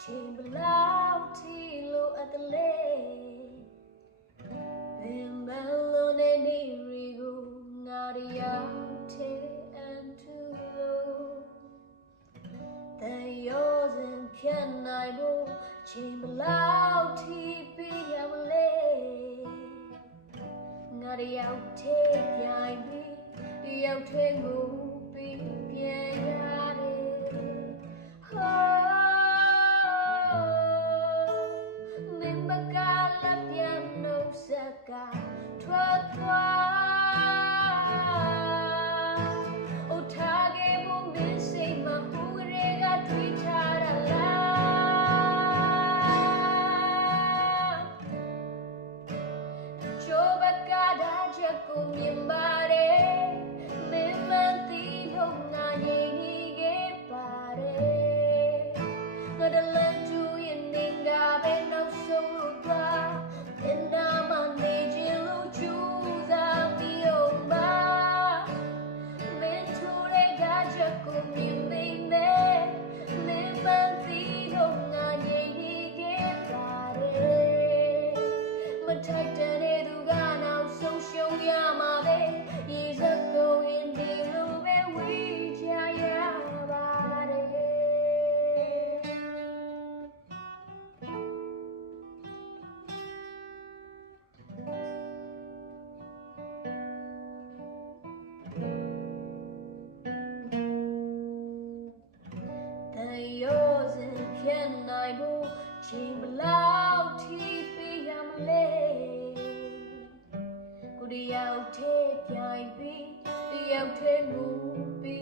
ချိန်ဘလောက်ထိလိုအပ်တယ်လဲဘယ်မလို့နေနေရီကိုငါရရောက်တဲ့အန်တူလို့တဲ့ရောစင်ပြန်နိုင်ဖို့ချိန်ဘလောက်ထိပြရမလဲငါရရောက်တဲ့ပြိုင်ပြီးရောက်ထွေးမှုပြီးပြန်ရတယ်ထွက်သွားအိုထားခဲ့ဖို့မင်းစိတ်မှာဟိုကလေးကတွေးထားတာလားချိုးပကဒါချက်ကိုမြင်ပါတယ်မင်းမသိလို့ငါနေနေခဲ့ပါတယ်ငါတလက်တူရင်နေငါပဲနောက်ဆုံးလို့သွားထိုက်တဲ့သူကနောက်ဆုံးရှုံးရမှာပဲရေစက်ကုန်ရင်ဒီလိုပဲဝေးကြရပါတယ်တဲ့ရောစင်ပြန်နိုင်ဖို့ချိန်ဘလောက်ထိပြရမလဲကိုတယောက်ထဲပြိုင်ပြီးတယောက်ထဲငိုပြီး